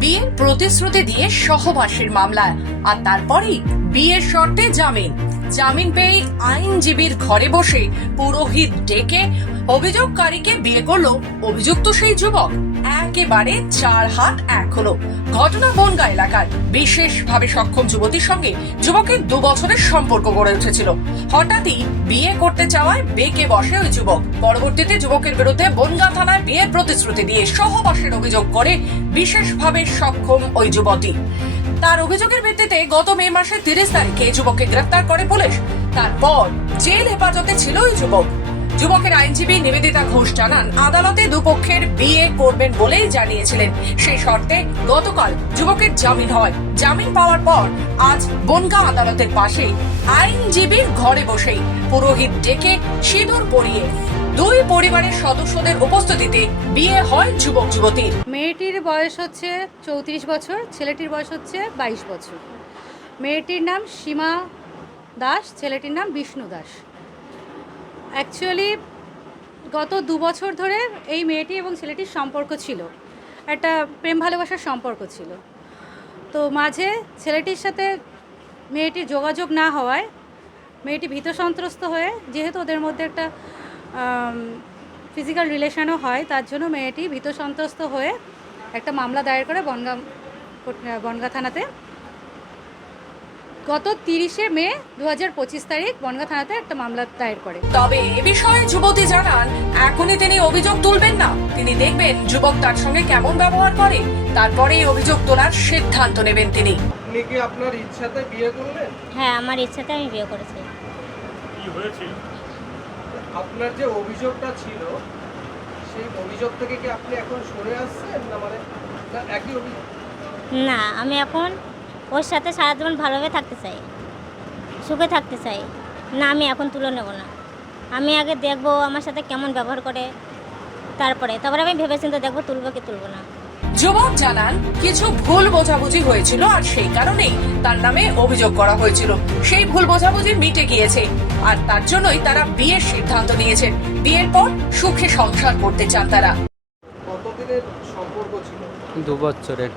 বিয়ের প্রতিশ্রুতি দিয়ে সহবাসের মামলায় আর তারপরেই বিয়ের শর্তে জামিন। জামিন পেয়ে আইনজীবীর ঘরে বসে পুরোহিত ডেকে অভিযোগকারীকে বিয়ে করল অভিযুক্ত সেই যুবক। একেবারে চার হাত এক হলো। ঘটনা বনগা এলাকার। বিশেষভাবে সক্ষম যুবতীর সঙ্গে যুবকের দু বছরের সম্পর্ক গড়ে উঠেছিল। হঠাৎই বিয়ে করতে চাওয়ায় বেঁকে বসে ওই যুবক। পরবর্তীতে যুবকের বিরুদ্ধে বনগা থানায় বিয়ের প্রতিশ্রুতি দিয়ে সহবাসের অভিযোগ করে বিশেষভাবে সক্ষম ওই যুবতী। তার অভিযোগের ভিত্তিতে গত মে মাসের তিরিশ তারিখে যুবককে গ্রেফতার করে পুলিশ। তারপর জেল হেফাজতে ছিল ওই যুবক। যুবকের আইনজীবী নিবেদিতা ঘোষ জানান, আদালতে দুপক্ষের বিয়ে করবেন বলেই জানিয়েছিলেন। সেই শর্তে গতকাল যুবকের জামিন হয়। জামিন পাওয়ার পর আজ বনগাঁ আদালতের পাশে আইনজীবীর ঘরে বসেই পুরোহিত ডেকে সিঁদুর পরিয়ে দুই পরিবারের সদস্যদের উপস্থিতিতে বিয়ে হয় যুবক যুবতীর মেয়েটির বয়স হচ্ছে চৌত্রিশ বছর, ছেলেটির বয়স হচ্ছে বাইশ বছর। মেয়েটির নাম সীমা দাস, ছেলেটির নাম বিষ্ণু দাস। অ্যাকচুয়ালি গত দু বছর ধরে এই মেয়েটি এবং ছেলেটির সম্পর্ক ছিল। একটা প্রেম ভালোবাসার সম্পর্ক ছিল। তো মাঝে ছেলেটির সাথে মেয়েটির যোগাযোগ না হওয়ায়, মেয়েটি ভীত সন্ত্রস্ত হয়ে, যেহেতু ওদের মধ্যে একটা ফিজিক্যাল রিলেশনও হয়। তার জন্য মেয়েটি ভীত সন্ত্রস্ত হয়ে একটা মামলা দায়ের করে বনগাঁ বনগাঁ থানাতে। গত তিরিশে মে দু হাজার পঁচিশ তারিখ বনগাঁ থানাতে একটা মামলা দায়ের করে। তবে এ বিষয়ে যুবতী জানান এখনই তিনি অভিযোগ তুলবেন না। তিনি দেখবেন যুবক তার সঙ্গে কেমন ব্যবহার করে তারপরে অভিযোগ তোলার সিদ্ধান্ত নেবেন তিনি। আপনি কি আপনার ইচ্ছাতে বিয়ে করলেন? হ্যাঁ আমার ইচ্ছাতে আমি বিয়ে করেছি। আপনার যে অভিযোগটা ছিল, সেই অভিযোগ থেকে কি আপনি এখন সরে আসছেন না মানে একই অভিযোগ? না, আমি এখন ওর সাথে সারা জীবন ভালোভাবে থাকতে চাই, সুখে থাকতে চাই। না, আমি এখন তুলে নেব না। আমি আগে দেখব আমার সাথে কেমন ব্যবহার করে, তারপরে। তারপরে আমি ভেবেচিন্তে দেখব তুলবো কি তুলবো না। যুবক জানান কিছু ভুল বোঝাবুঝি হয়েছিল আর সেই কারণেই তার নামে অভিযোগ করা হয়েছিল। সেই ভুল বোঝাবুঝি মিটে গিয়েছে আর তার জন্যই তারা বিয়ের সিদ্ধান্ত নিয়েছেন বিয়ের পর সুখে সংসার করতে চান তারা। কতদিনের সম্পর্ক ছিল? দু বছরের।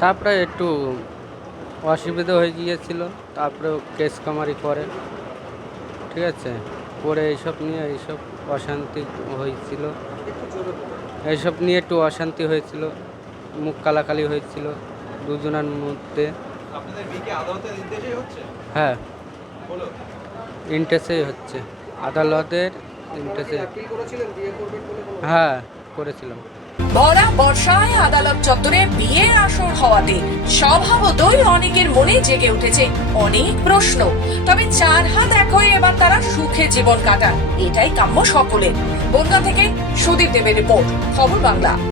তারপরে একটু অসুবিধা হয়ে গিয়েছিল তারপরে কেস কামারি করে। ঠিক আছে? করে এইসব নিয়ে এইসব অশান্তি হয়েছিল। এইসব নিয়ে একটু অশান্তি হয়েছিল মুখ কালাকালি হয়েছিল দুজনের মধ্যে। হ্যাঁ। বলো। ইন্টারেস্টেই হচ্ছে। আদালতের কোনো হ্যাঁ করেছিলাম। ভরা বর্ষায় আদালত চত্বরে বিয়ে আসর হওয়াতে স্বভাবতই অনেকের মনে জেগে উঠেছে অনেক প্রশ্ন। তবে চার হাত এক হয়ে এবার তারা সুখে জীবন কাটান। এটাই কাম্য সকলে বনগা থেকে সুদীপ দেবের রিপোর্ট, খবর বাংলা।